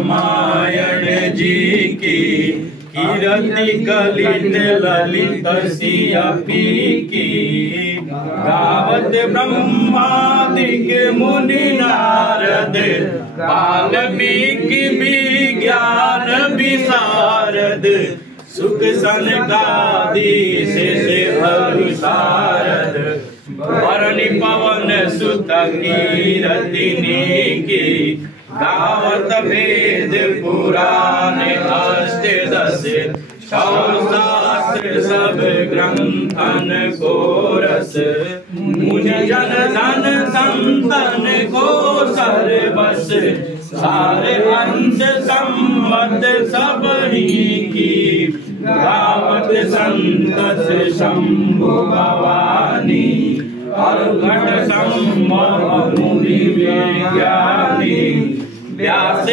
रामायण जी की कीर्ति कलित ललित सियापी की गावत ब्रह्मादिक मुनि नारद वाल्मीकि विज्ञान विशारद सुख सनकादीश से हरुषारद वरनि पवन सुत कीरतिनी की गावत वेद पुराण अष्टदश शास्त्र सब ग्रंथन को रस मुनि जन धन संतन को सर्वस सारे अंश सम्मत सब ही की गावत संतत शंभु भवानी अर्घट सम्भव मुनि विज्ञानी व्यास